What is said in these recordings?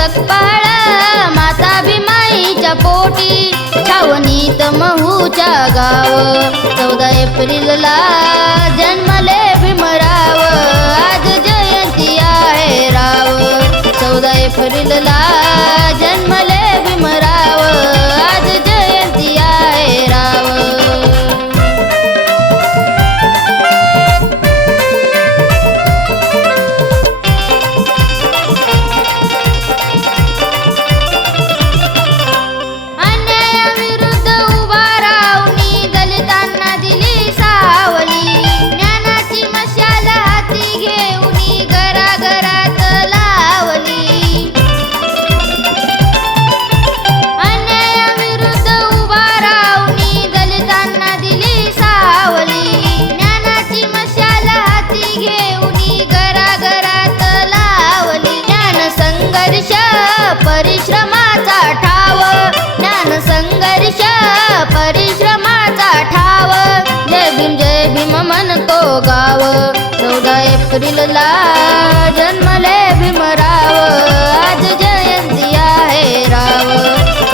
सकपाळ माता भीमाईच्या पोटी छावणीत महूच्या गाव 14 एप्रिलला जन्मले भीमराव आज जयंती आहे राव 14 एप्रिलला जन्मले भीमराव आज जयंती आहे राव परिश्रमाचा ठाव ज्ञान संघर्ष परिश्रमाचा ठाव जय भीम म्हणतो गाव 14 एप्रिलला जन्मले भीमराव आज जयंती आहे राव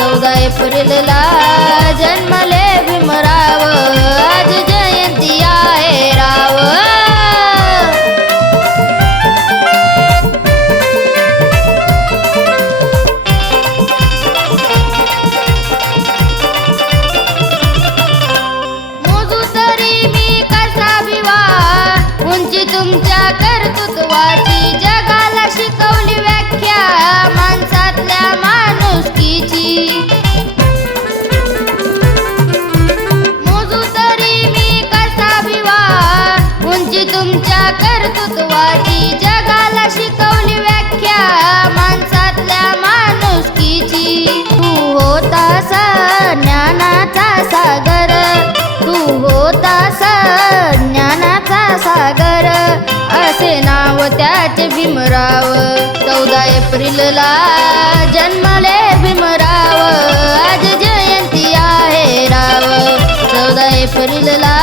14 एप्रिलला जन्मले भीमराव आज जयंती आहे राव तुमच्या कर्तृत्वाची जगाला शिकवली व्याख्या माणसातल्या माणुसकीची मोजू तरी मी कसा भिवा उंची तुमच्या कर्तृत्वाची जगाला शिकवली व्याख्या माणसातल्या माणुसकीची तू होतास ज्ञानाचा सागर तू होतास ज्ञानाचा सागर असे नाव त्याचे भीमराव 14 एप्रिलला जन्मले भीमराव आज जयंती आहे राव 14 एप्रिलला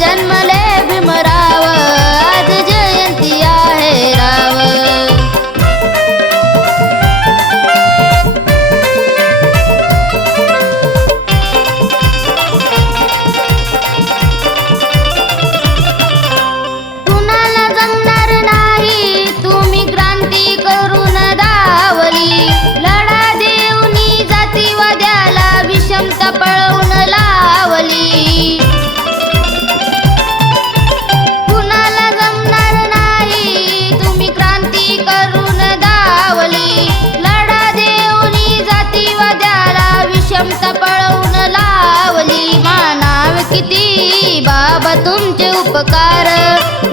जन्मले भीमराव आज जयंती आहे राव बाबा तुमचे उपकार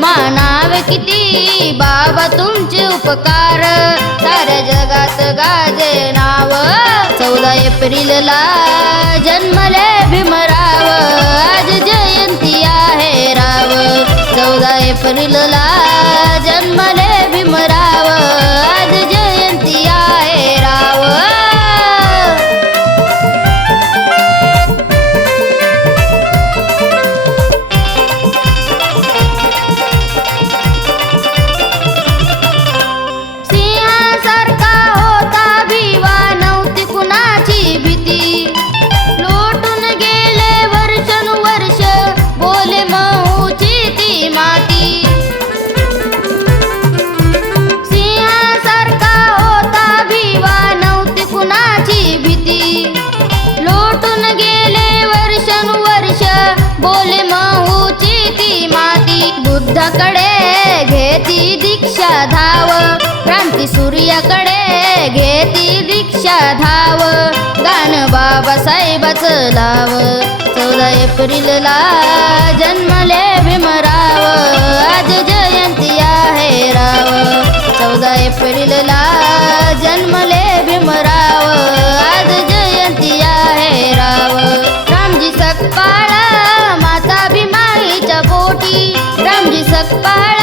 मानाव किती बाबा तुमचे उपकार साऱ्या जगात गाजे नाव 14 एप्रिलला जन्मले भीमराव आज जयंती आहे राव 14 एप्रिलला जन्मले भीमराव आज जयंती आहे राव बुद्धाकडे घेती दीक्षा धाव क्रांती सूर्याकडे घेती दीक्षा धाव गान बाबासाहेबाचं लाव 14 एप्रिलला जन्मले भीमराव आज जयंती आहे राव 14 एप्रिलला जन्मले भीमराव आज जयंती आहे राव रामजी सकपाळ माता भीमाईच्या पोटी रामजी सकपाळ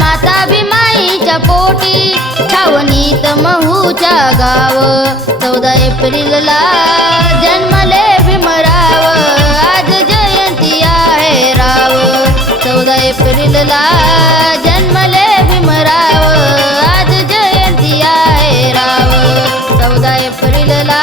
माता भीमाईच्या पोटी छावणीत महूच्या गाव 14 एप्रिलला जन्मले भीमराव आज जयंती आहे राव 14 एप्रिलला जन्मले भीमराव आज जयंती आहे राव एप्रिलला